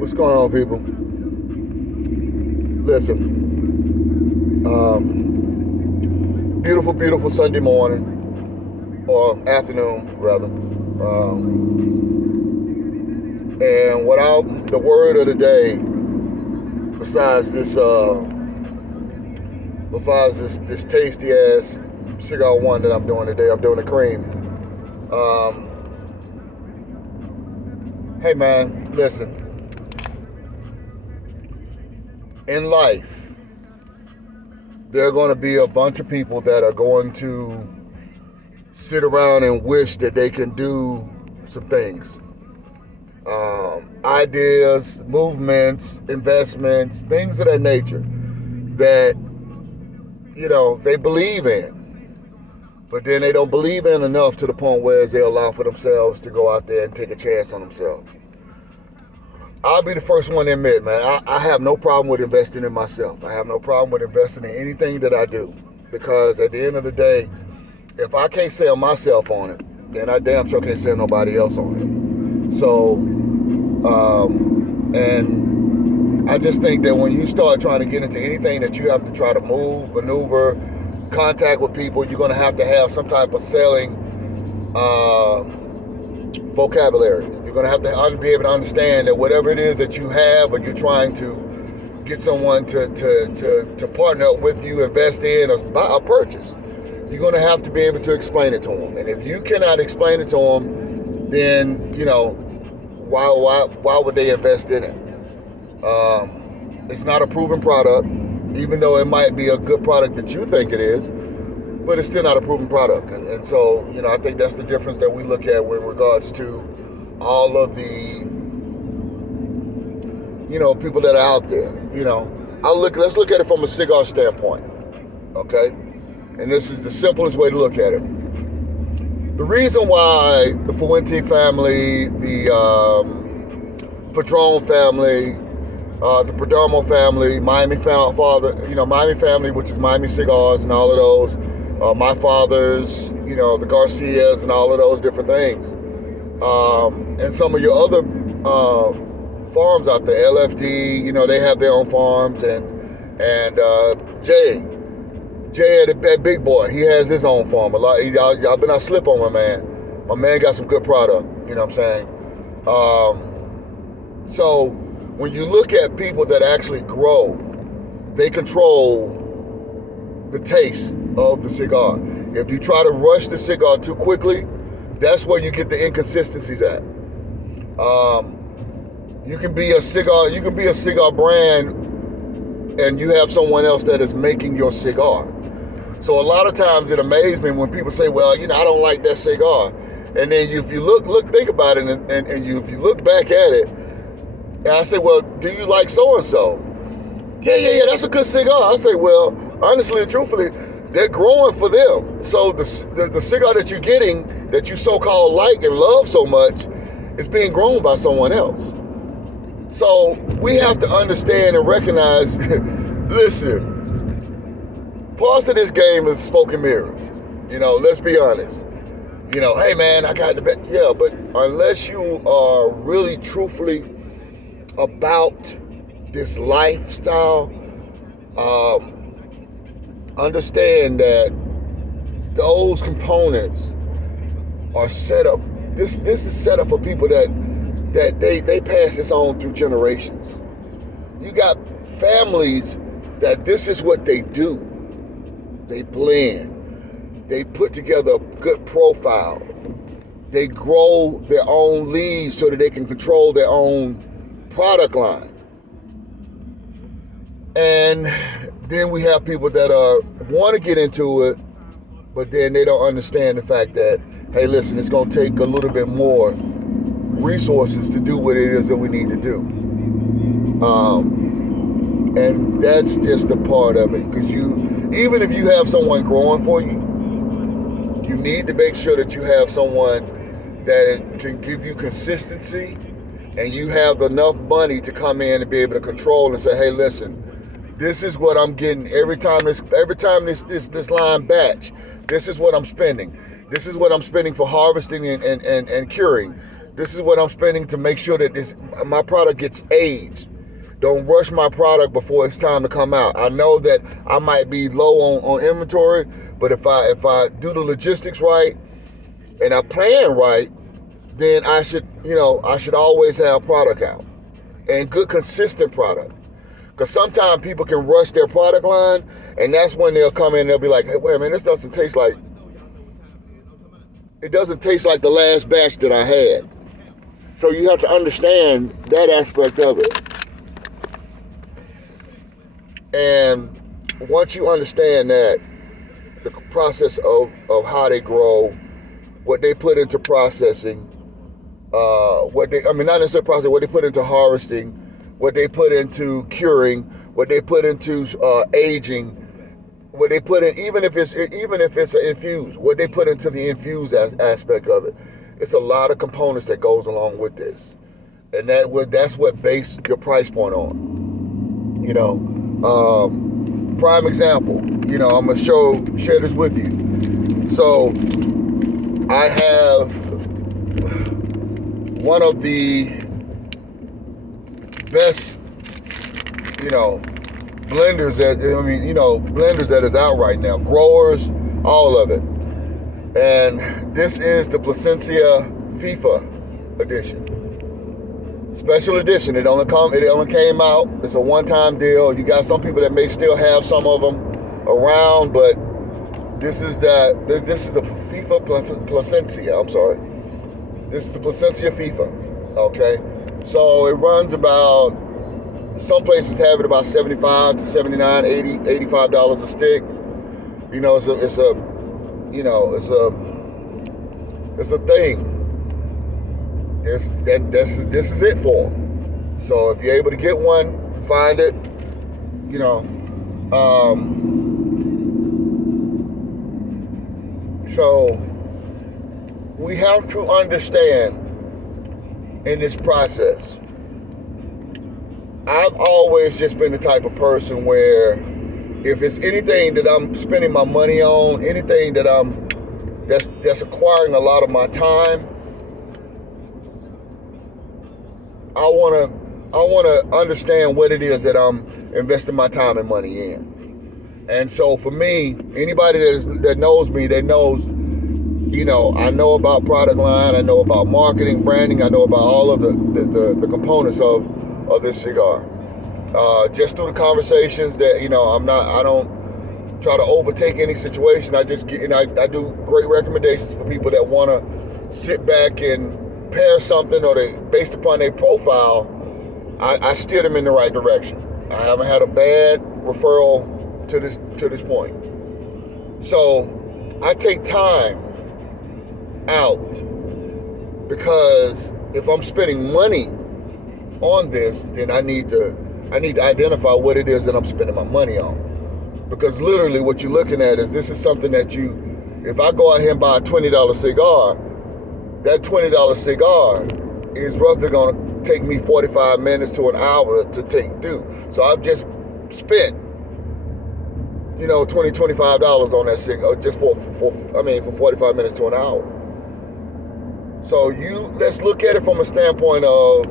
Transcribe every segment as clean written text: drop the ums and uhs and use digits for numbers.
What's going on, people? Listen, beautiful, beautiful Sunday morning, or afternoon, rather. And without the word of the day, besides this tasty ass cigar one that I'm doing today, I'm doing the cream. Hey man, listen. In life, there are going to be a bunch of people that are going to sit around and wish that they can do some things. Ideas, movements, investments, things of that nature that, they believe in. But then they don't believe in enough to the point where they allow for themselves to go out there and take a chance on themselves. I'll be the first one to admit, man, I have no problem with investing in myself. I have no problem with investing in anything that I do. Because at the end of the day, if I can't sell myself on it, then I damn sure can't sell nobody else on it. So, and I just think that when you start trying to get into anything that you have to try to move, maneuver, contact with people, you're going to have some type of selling vocabulary. You're going to have to be able to understand that whatever it is that you have, or you're trying to get someone to partner up with you, invest in, or buy a purchase, you're going to have to be able to explain it to them. And if you cannot explain it to them, then why would they invest in it? It's not a proven product, even though it might be a good product that you think it is, but it's still not a proven product. And so, I think that's the difference that we look at with regards to all of the, people that are out there. Let's look at it from a cigar standpoint, okay? And this is the simplest way to look at it. The reason why the Fuente family, the Padron family, the Perdomo family, Miami family, which is Miami Cigars and all of those, my father's, the Garcias and all of those different things. And some of your other farms out there, LFD, they have their own farms, and Jay, that big boy, he has his own farm. Y'all been out slip on my man. My man got some good product, you know what I'm saying? So when you look at people that actually grow, they control the taste of the cigar. If you try to rush the cigar too quickly, that's where you get the inconsistencies at. You can be a cigar brand, and you have someone else that is making your cigar. So a lot of times it amazes me when people say, well, I don't like that cigar. And then if you think about it, and if you look back at it, and I say, well, do you like so-and-so? Yeah, that's a good cigar. I say, well, honestly and truthfully, they're growing for them. So the cigar that you're getting, that you so-called like and love so much, is being grown by someone else. So we have to understand and recognize, listen, parts of this game is smoke and mirrors. Let's be honest. Hey man, I got the best. Yeah, but unless you are really truthfully about this lifestyle, understand that those components are set up. This is set up for people that they pass this on through generations. You got families that this is what they do. They blend. They put together a good profile. They grow their own leaves so that they can control their own product line. And then we have people that want to get into it, but then they don't understand the fact that, hey, listen, it's going to take a little bit more resources to do what it is that we need to do. And that's just a part of it, because even if you have someone growing for you, you need to make sure that you have someone that can give you consistency, and you have enough money to come in and be able to control and say, hey, listen, this is what I'm getting every time this line batch. This is what I'm spending. This is what I'm spending for harvesting and curing. This is what I'm spending to make sure that my product gets aged. Don't rush my product before it's time to come out. I know that I might be low on inventory, but if I do the logistics right and I plan right, then I should always have product out, and good consistent product. Because sometimes people can rush their product line, and that's when they'll come in and they'll be like, hey, wait a minute, it doesn't taste like the last batch that I had. So you have to understand that aspect of it. And once you understand that, the process of how they grow, what they put into processing, not necessarily processing, what they put into harvesting, what they put into curing, what they put into aging, what they put in, even if it's infused, what they put into the infused aspect of it. It's a lot of components that goes along with this, and that's what base your price point on. Prime example. I'm gonna share this with you. So I have one of the best, blenders that is out right now. Growers, all of it. And this is the Plasencia FIFA edition. Special edition. It only came out. It's a one-time deal. You got some people that may still have some of them around, but this is the FIFA Plasencia. I'm sorry. This is the Plasencia FIFA. Okay. So it runs about, some places have it about $75 to $79, $80, $85 a stick. It's a thing. This is it for them. So if you're able to get one, find it. So we have to understand in this process. I've always just been the type of person where if it's anything that I'm spending my money on, anything that that's acquiring a lot of my time, I wanna understand what it is that I'm investing my time and money in. And so for me, anybody that knows me, that knows, I know about product line, I know about marketing, branding, I know about all of the components of this cigar. Just through the conversations that, I don't try to overtake any situation. I just get, I do great recommendations for people that want to sit back and pair something, or based upon their profile, I steer them in the right direction. I haven't had a bad referral to this point. So I take time out, because if I'm spending money on this, then I need to identify what it is that I'm spending my money on. Because literally what you're looking at is, this is something that if I go out here and buy a $20 cigar, that $20 cigar is roughly going to take me 45 minutes to an hour to take due. So I've just spent, $20, $25 on that cigar just for 45 minutes to an hour. So let's look at it from a standpoint of,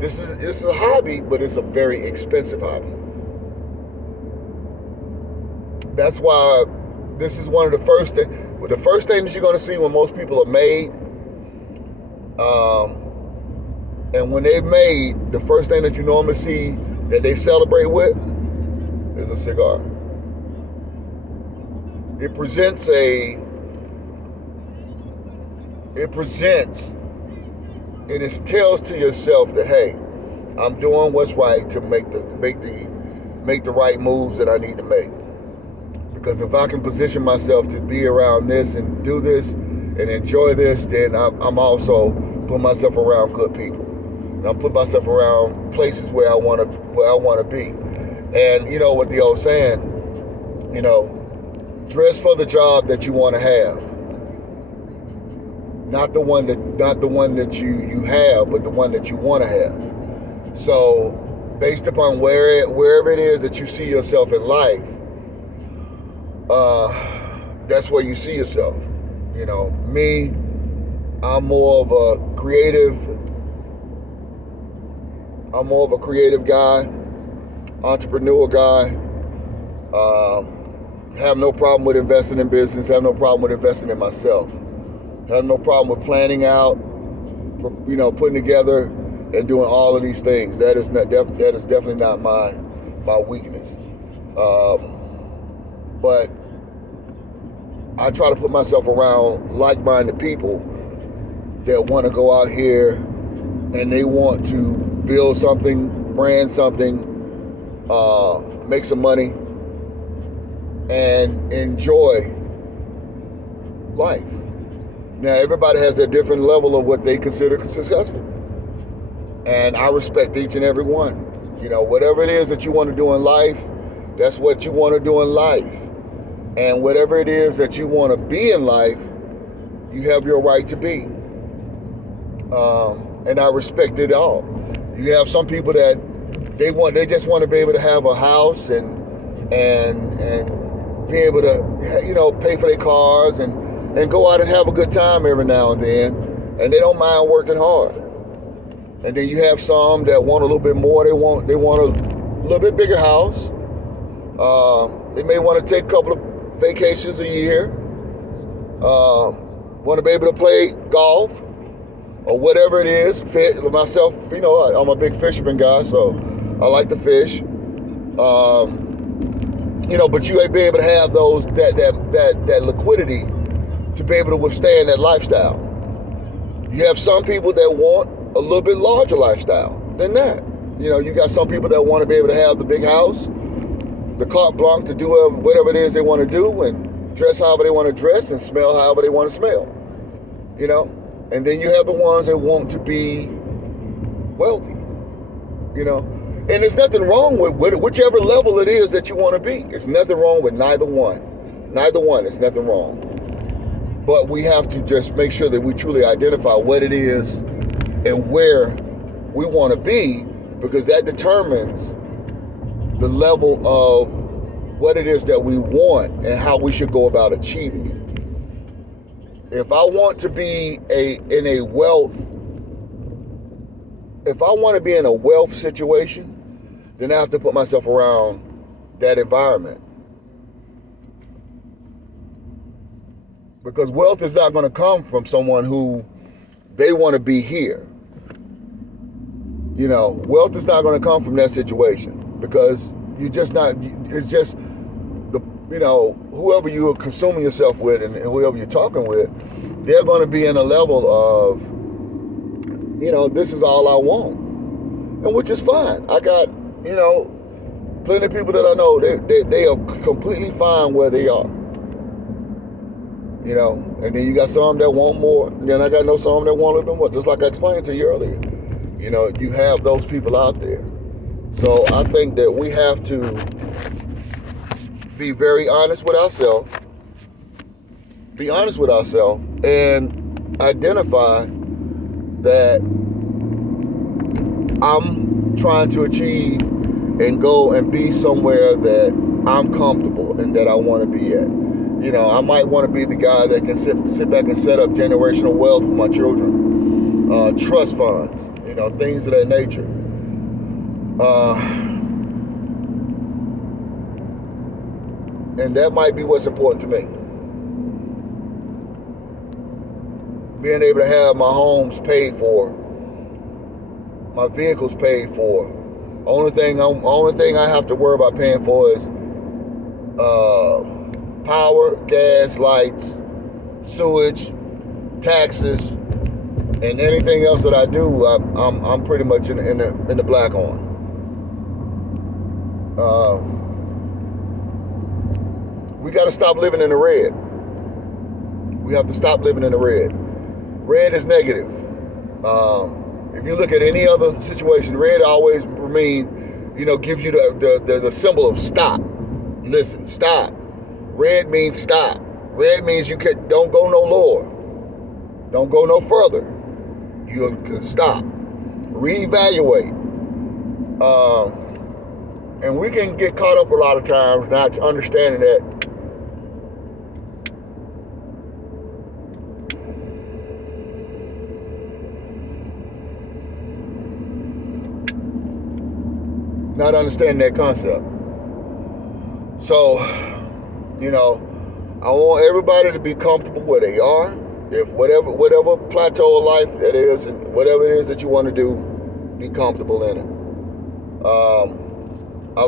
this is a hobby, but it's a very expensive hobby. That's why this is one of the first things that you're going to see when most people are made. And when they've made, the first thing that you normally see that they celebrate with is a cigar. It presents and it tells to yourself that, hey, I'm doing what's right to make the right moves that I need to make. Because if I can position myself to be around this and do this and enjoy this, then I'm also putting myself around good people. And I'm putting myself around places where I want to be. And you know what the old saying, dress for the job that you want to have. Not the one that you have, but the one that you want to have. So, based upon wherever it is that you see yourself in life, that's where you see yourself. Me, I'm more of a I'm more of a creative guy, entrepreneur guy. Have no problem with investing in business. Have no problem with investing in myself. Have no problem with planning out, putting together and doing all of these things. That is definitely not my weakness. But I try to put myself around like-minded people that want to go out here and they want to build something, brand something, make some money, and enjoy life. Now, everybody has a different level of what they consider successful. And I respect each and every one. Whatever it is that you want to do in life, that's what you want to do in life. And whatever it is that you want to be in life, you have your right to be. And I respect it all. You have some people that they just want to be able to have a house and be able to, pay for their cars and go out and have a good time every now and then. And they don't mind working hard. And then you have some that want a little bit more. They want a little bit bigger house. They may want to take a couple of vacations a year. Want to be able to play golf or whatever it is. Myself, I'm a big fisherman guy, so I like to fish. But you ain't be able to have that liquidity to be able to withstand that lifestyle. You have some people that want a little bit larger lifestyle than that. You got some people that want to be able to have the big house, the carte blanche to do whatever it is they want to do and dress however they want to dress and smell however they want to smell. And then you have the ones that want to be wealthy. And there's nothing wrong with whichever level it is that you want to be. It's nothing wrong with neither one. Neither one. It's nothing wrong. But we have to just make sure that we truly identify what it is and where we want to be, because that determines the level of what it is that we want and how we should go about achieving it. If I want to be in a wealth situation, then I have to put myself around that environment. Because wealth is not going to come from someone who they want to be here. Wealth is not going to come from that situation, because it's just whoever you are consuming yourself with and whoever you're talking with, they're going to be in a level of, this is all I want. And which is fine. I got, plenty of people that I know, they are completely fine where they are. And then you got some that want more. And then I got some that want a little bit more. Just like I explained to you earlier. You have those people out there. So I think that we have to be very honest with ourselves. Be honest with ourselves and identify that I'm trying to achieve and go and be somewhere that I'm comfortable and that I want to be at. I might want to be the guy that can sit back and set up generational wealth for my children, trust funds, things of that nature. And that might be what's important to me. Being able to have my homes paid for, my vehicles paid for. Only thing I have to worry about paying for is power, gas, lights, sewage, taxes, and anything else that I do, I'm pretty much in the black on. We got to stop living in the red. We have to stop living in the red. Red is negative. If you look at any other situation, red always gives you the symbol of stop. Listen, stop. Red means stop. Red means don't go no lower. Don't go no further. You can stop. Reevaluate. And we can get caught up a lot of times not understanding that not understanding that concept. So, you know, I want everybody to be comfortable where they are. If whatever plateau of life that is, and whatever it is that you want to do, be comfortable in it. I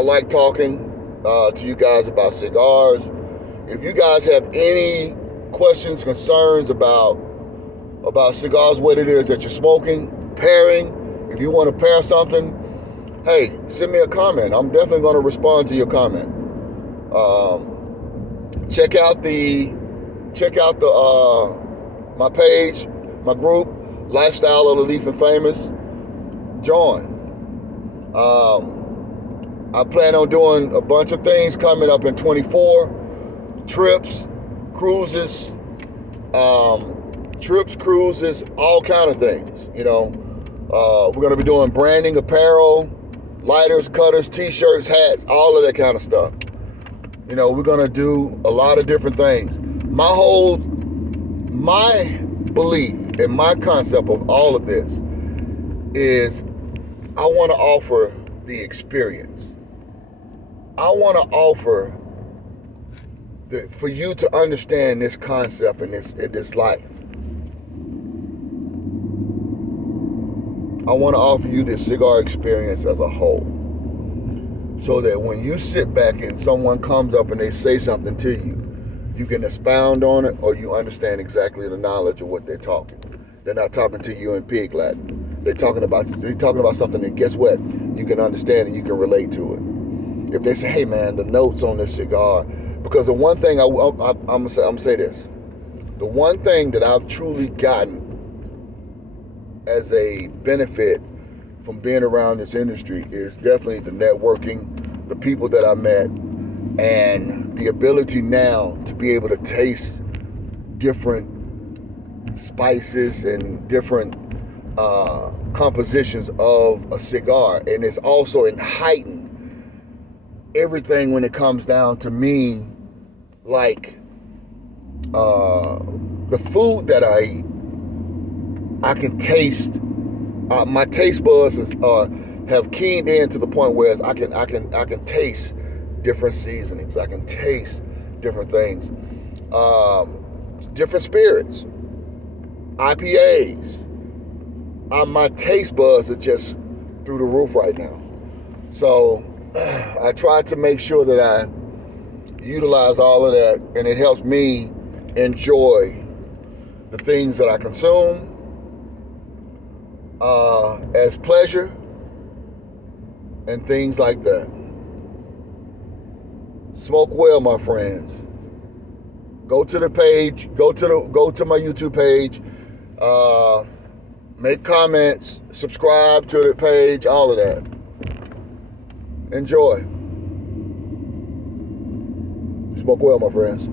like talking to you guys about cigars. If you guys have any questions, concerns about cigars, what it is that you're smoking, pairing, if you want to pair something, hey, send me a comment. I'm definitely going to respond to your comment. Check out my page, my group, Lifestyle of the Leaf and Famous. Join. I plan on doing a bunch of things coming up in 24. Trips, cruises, all kind of things. You know, we're going to be doing branding, apparel, lighters, cutters, t-shirts, hats, all of that kind of stuff. You know, we're going to do a lot of different things. My belief and my concept of all of this is I want to offer the experience. I want to offer for you to understand this concept and this life. I want to offer you this cigar experience as a whole, so that when you sit back and someone comes up and they say something to you, you can expound on it, or you understand exactly the knowledge of what they're talking. They're not talking to you in pig Latin. They're talking about something that, guess what, you can understand and you can relate to it. If they say, hey man, the notes on this cigar, because the one thing I'm gonna say this, the one thing that I've truly gotten as a benefit from being around this industry is definitely the networking, the people that I met, and the ability now to be able to taste different spices and different compositions of a cigar. And it's also heightened everything when it comes down to me, like the food that I eat. I can taste. My taste buds have keyed in to the point where I can taste different seasonings. I can taste different things, different spirits, IPAs. My taste buds are just through the roof right now. So I try to make sure that I utilize all of that, and it helps me enjoy the things that I consume as pleasure and things like that. Smoke well, my friends. Go to the page. Go to my YouTube page. Make comments. Subscribe to the page. All of that. Enjoy. Smoke well, my friends.